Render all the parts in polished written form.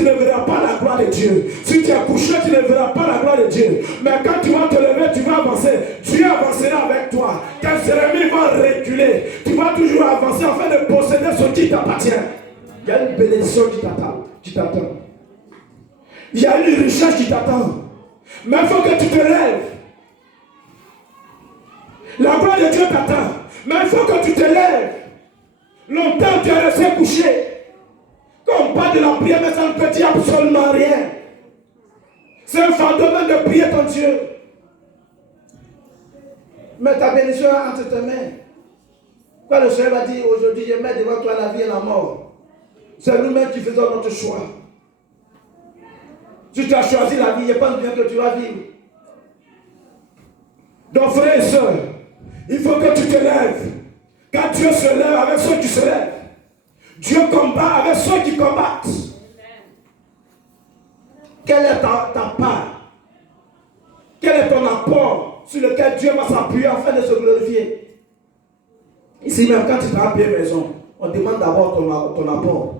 tu ne verras pas la gloire de Dieu. Si tu es couché, tu ne verras pas la gloire de Dieu. Mais quand tu vas te lever, tu vas avancer. Dieu avancera avec toi. Quand Jérémie va reculer, tu vas toujours avancer afin de posséder ce qui t'appartient. Il y a une bénédiction qui t'attend. Il y a une richesse qui t'attend. Mais il faut que tu te lèves. La gloire de Dieu t'attend. Mais il faut que tu te lèves. Longtemps tu es resté couché. Quand on parle de la prière, mais ça ne peut dire absolument rien. C'est un fantôme de prier ton Dieu. Mais ta bénédiction est entre tes mains. Quand le Seigneur va dire aujourd'hui, je mets devant toi la vie et la mort. C'est nous-mêmes qui faisons notre choix. Si tu as choisi la vie, je pense bien que tu vas vivre. Donc frères et sœurs, il faut que tu te lèves. Quand Dieu se lève avec ceux qui se lèvent, Dieu combat avec ceux qui combattent. Quelle est ta part? Quel est ton apport sur lequel Dieu va s'appuyer afin de se glorifier? Ici même, quand tu as une maison, on demande d'abord ton apport.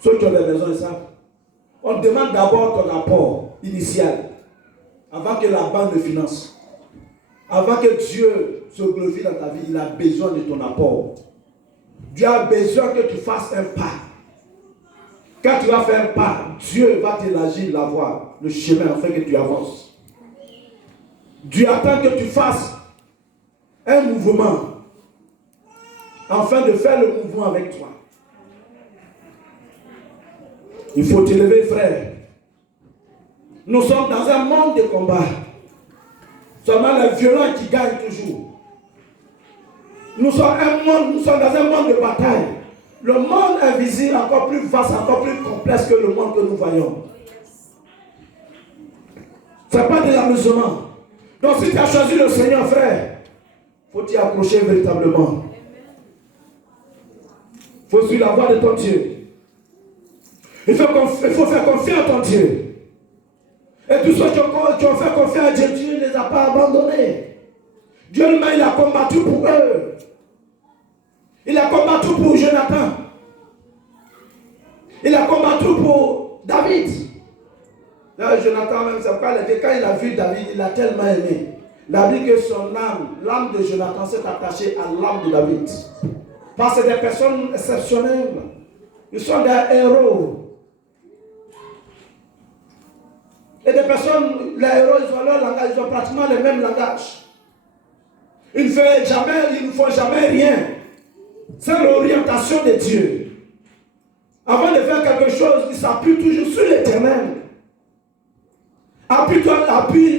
Ceux qui ont des maisons, ils savent. On demande d'abord ton apport initial, avant que la banque le finance. Avant que Dieu se glorifie dans ta vie, il a besoin de ton apport. Dieu a besoin que tu fasses un pas. Quand tu vas faire un pas, Dieu va t'élargir la voie, le chemin, afin que tu avances. Dieu attend que tu fasses un mouvement, afin de faire le mouvement avec toi. Il faut t'élever, frère. Nous sommes dans un monde de combat. Seulement les violents qui gagnent toujours. Nous sommes dans un monde de bataille. Le monde invisible est encore plus vaste, encore plus complexe que le monde que nous voyons. Ce n'est pas de l'amusement. Donc si tu as choisi le Seigneur, frère, il faut t'y accrocher véritablement. Il faut suivre la voie de ton Dieu. Il faut faire confiance à ton Dieu. Et tous ceux qui ont fait confiance à Dieu, Dieu ne les a pas abandonnés. Dieu lui-même, il a combattu pour eux. Il a combattu pour Jonathan. Il a combattu pour David. Là, Jonathan même, c'est pourquoi quand il a vu David, il l'a tellement aimé. Il a dit que son âme, l'âme de Jonathan s'est attachée à l'âme de David. Parce que c'est des personnes exceptionnelles. Ils sont des héros. Et des personnes, les héros, ils ont leur langage, ils ont pratiquement le même langage. Ils ne font jamais rien sans l'orientation de Dieu. Avant de faire quelque chose, ils s'appuient toujours sur l'Éternel. Appuie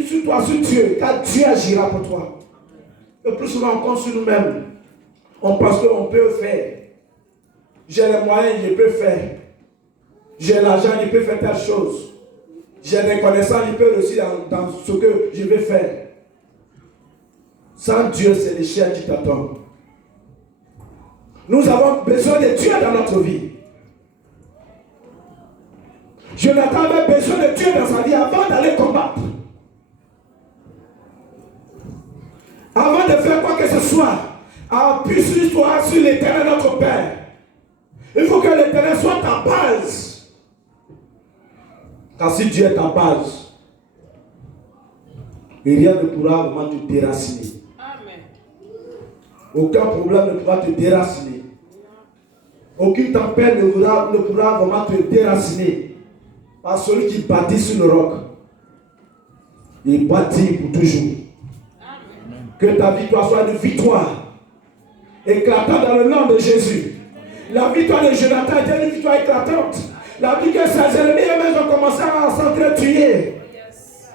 sur toi, sur Dieu, car Dieu agira pour toi. Le plus souvent, on compte sur nous-mêmes. On pense qu'on peut faire. J'ai les moyens, je peux faire. J'ai l'argent, je peux faire telle chose. J'ai des connaissances, je peux réussir dans ce que je vais faire. Sans Dieu, c'est l'échec qui t'attend. Nous avons besoin de Dieu dans notre vie. Jonathan avait besoin de Dieu dans sa vie avant d'aller combattre. Avant de faire quoi que ce soit, appuie-toi sur l'Éternel notre Père. Il faut que l'Éternel soit ta base. Car si Dieu est ta base, rien ne pourra vraiment te déraciner. Amen. Aucun problème ne pourra te déraciner. Aucune tempête ne pourra vraiment te déraciner. Par celui qui bâtit sur le roc, il bâtit pour toujours. Amen. Que ta victoire soit une victoire éclatante dans le nom de Jésus. La victoire de Jonathan était une victoire éclatante. La vie que ses ennemis eux-mêmes ont commencé à s'entretuer.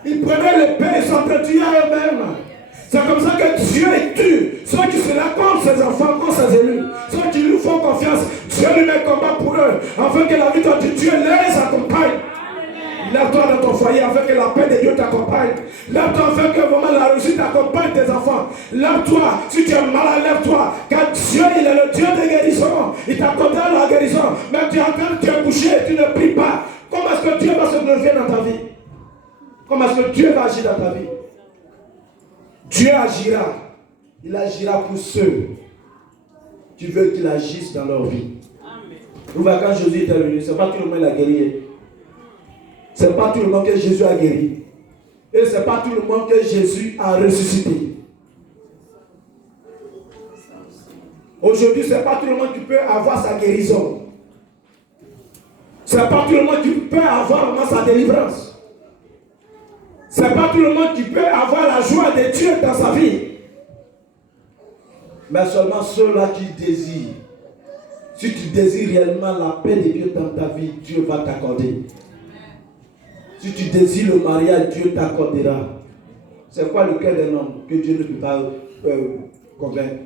Ils prenaient l'épée et s'entretuaient eux-mêmes. C'est comme ça que Dieu tue ceux qui se la contre ses enfants, contre ses élus. Ceux qui lui font confiance, Dieu lui met combat pour eux, afin que la victoire de Dieu les accompagne. Lève-toi dans ton foyer afin que la paix de Dieu t'accompagne. Lève-toi afin que vraiment la réussite accompagne tes enfants. Lève-toi, si tu es malade, lève-toi. Car Dieu, il est le Dieu de guérison. Il t'accordera la guérison. Mais tu es en train de te coucher et tu ne pries pas. Comment est-ce que Dieu va se glorifier dans ta vie? Comment est-ce que Dieu va agir dans ta vie? Dieu agira. Il agira pour ceux qui veulent qu'il agisse dans leur vie. Amen. Vous voyez, quand Jésus est venu, ce n'est pas tout le monde qui a guéri. Ce n'est pas tout le monde que Jésus a guéri. Et ce n'est pas tout le monde que Jésus a ressuscité. Aujourd'hui, ce n'est pas tout le monde qui peut avoir sa guérison. Ce n'est pas tout le monde qui peut avoir vraiment sa délivrance. Ce n'est pas tout le monde qui peut avoir la joie de Dieu dans sa vie. Mais seulement ceux-là qui désirent. Si tu désires réellement la paix de Dieu dans ta vie, Dieu va t'accorder. Si tu désires le mariage, Dieu t'accordera. C'est quoi le cœur d'un homme que Dieu ne peut pas convaincre?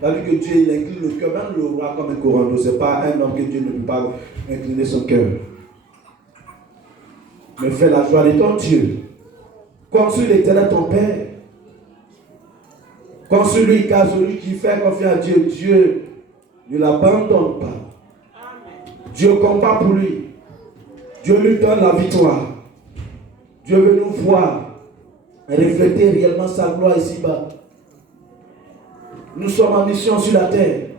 Tu as vu que Dieu il incline le cœur, même le roi comme un courant. Ce n'est pas un homme que Dieu ne peut pas incliner son cœur. Mais fais la joie de ton Dieu. Comme sur l'Éternel ton Père. Comme celui qui fait confiance à Dieu, Dieu ne l'abandonne pas. Dieu combat pour lui. Dieu lui donne la victoire. Dieu veut nous voir refléter réellement sa gloire ici-bas. Nous sommes en mission sur la terre.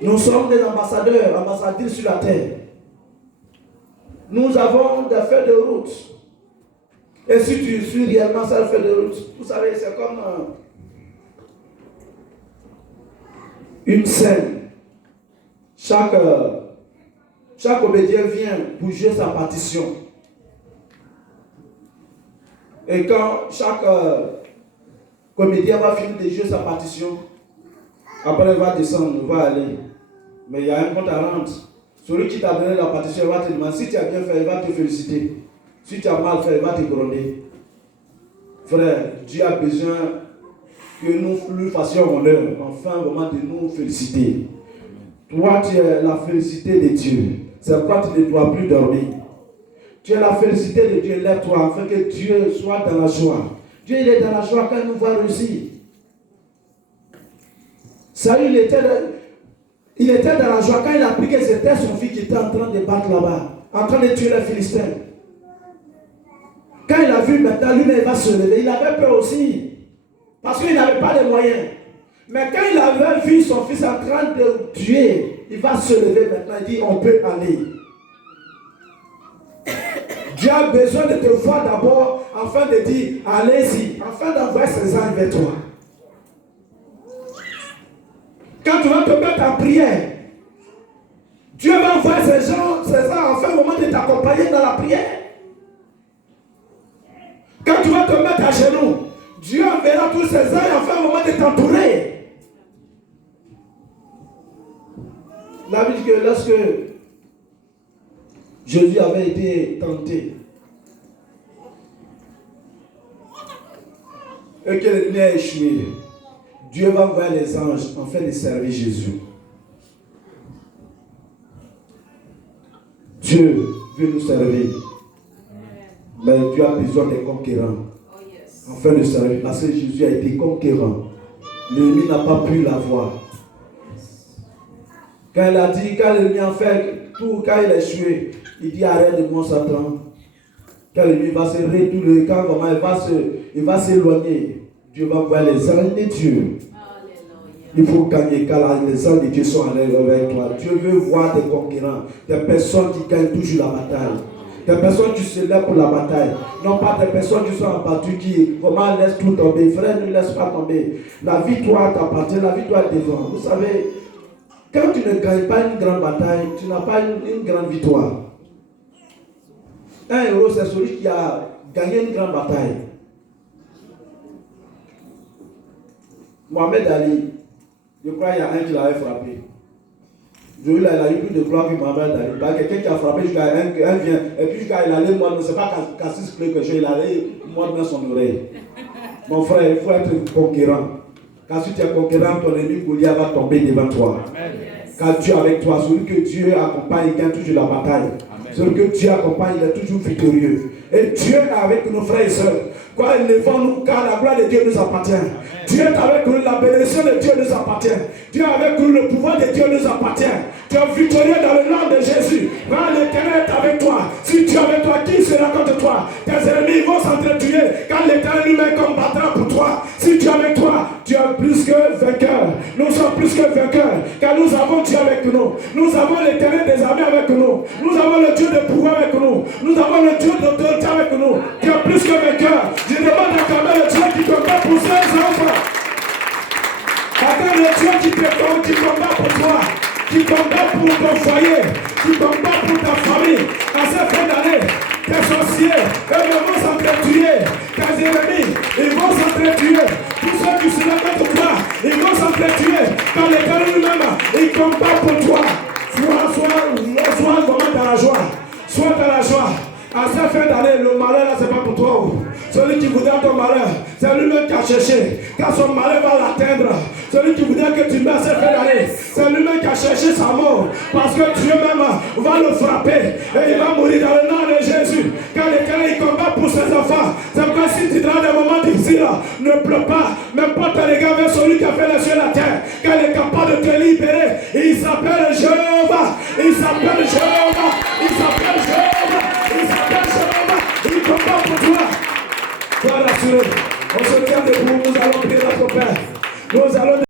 Nous sommes des ambassadeurs, ambassadrices sur la terre. Nous avons des feuilles de route. Et si tu suis réellement cette feuille de route, vous savez, c'est comme une scène. Chaque obédience vient pour jouer sa partition. Et quand chaque comédien va finir de jouer sa partition, après il va descendre, il va aller. Mais il y a un compte à rendre. Celui qui t'a donné la partition, il va te demander. Si tu as bien fait, il va te féliciter. Si tu as mal fait, il va te gronder. Frère, Dieu a besoin que nous lui fassions honneur, enfin vraiment de nous féliciter. Toi, tu es la félicité de Dieu. C'est pourquoi tu ne dois plus dormir. Tu es la félicité de Dieu. Lève-toi afin que Dieu soit dans la joie. Dieu il est dans la joie quand il nous voit réussir. Saül, il était dans la joie quand il a appris que c'était son fils qui était en train de battre là-bas, en train de tuer les Philistins. Quand il a vu maintenant, lui-même va se lever, il avait peur aussi. Parce qu'il n'avait pas les moyens. Mais quand il avait vu son fils en train de tuer, il va se lever maintenant, il dit on peut aller. Dieu a besoin de te voir d'abord afin de dire allez-y, afin d'envoyer ses anges vers toi. Quand tu vas te mettre en prière, Dieu va envoyer ses anges afin au moment de t'accompagner dans la prière. Quand tu vas te mettre à genoux, Dieu enverra tous ses anges afin au moment de t'entourer. La Bible dit que lorsque Jésus avait été tenté et que l'ennemi a échoué, Dieu va envoyer les anges afin de servir Jésus. Dieu veut nous servir. Mais Dieu a besoin des conquérants afin de servir. Parce que Jésus a été conquérant. L'ennemi n'a pas pu l'avoir. Quand il a dit, quand l'ennemi a fait tout, quand il a échoué, il dit arrête de moi Satan. Quand l'ennemi va se retourner, quand vraiment il va s'éloigner, Dieu va voir les anges de Dieu. Il faut gagner car les anges de Dieu sont allés avec toi. Dieu veut voir des conquérants, des personnes qui gagnent toujours la bataille. Des personnes qui se lèvent pour la bataille. Non pas des personnes qui sont abattues, qui vraiment laissent tout tomber. Frère, ne laisse pas tomber. La victoire t'appartient, la victoire est devant. Vous savez, quand tu ne gagnes pas une grande bataille, tu n'as pas une grande victoire. Un héros, c'est celui qui a gagné une grande bataille. Mohamed Ali, je crois qu'il y a un qui l'avait frappé. Il a eu plus de gloire que Mohamed Ali. Quelqu'un qui a frappé, jusqu'à un vient, et puis jusqu'à il allait mordre, c'est pas Cassis quelque chose, il allait mordre dans son oreille. Mon frère, il faut être conquérant. Car si tu es conquérant, ton ennemi Goliath va tomber devant toi. Amen. Car Dieu est avec toi, celui que Dieu accompagne, il gagne toujours la bataille. Amen. Celui que Dieu accompagne, il est toujours victorieux. Et Dieu est avec nos frères et sœurs. Quand élevons-nous, car la gloire de Dieu nous appartient. Amen. Dieu est avec nous, la bénédiction de Dieu nous appartient. Dieu est avec nous, le pouvoir de Dieu nous appartient. Tu es victorieux dans le nom de Jésus. Quand l'Éternel est avec toi, si tu es avec toi, qui sera contre toi? Tes ennemis vont s'entretuer. Quand l'Éternel lui-même combattra pour toi, si tu es avec toi, tu es plus que vainqueur. Nous sommes plus que vainqueurs, car nous avons Dieu avec nous. Nous avons Dieu de pouvoir avec nous. Nous avons le Dieu d'autorité avec nous. Qui est plus que vainqueur. Je demande d'acclamer le Dieu qui combat pour ses enfants. Acclame le Dieu qui combat pour toi. Qui combat pour ton foyer. Qui combat pour ta famille. À cette fin d'année, tes sorciers, eux vont s'entretuer. Tes ennemis, ils vont s'entretuer. Tous ceux qui se lèvent contre toi, ils vont s'entretuer. Quand l'Éternel lui-même, il combat pour toi. Sois vraiment dans la joie. Sois dans la joie. À cette fin d'année, le malheur là, c'est pas pour toi. Celui qui voudra ton malheur, c'est lui-même qui a cherché. Quand son malheur va l'atteindre, celui qui voudra que tu meurs à cette fin d'année, c'est lui-même qui a cherché sa mort. Parce que Dieu même va le frapper. Et il va mourir dans le nom de Jésus. Quand l'Éternel combat pour ses enfants, c'est pourquoi si tu as des moments difficiles, ne pleure pas. Mais porte les gars vers celui qui a fait les cieux et la terre. Quand il est capable de te libérer, il s'appelle Jéhovah. Il s'appelle Jéhovah. Il s'appelle Jéhovah. Il s'appelle Jéhovah. Il combat pour toi. Sois rassuré. On se tient debout. Nous allons prier notre Père. Nous allons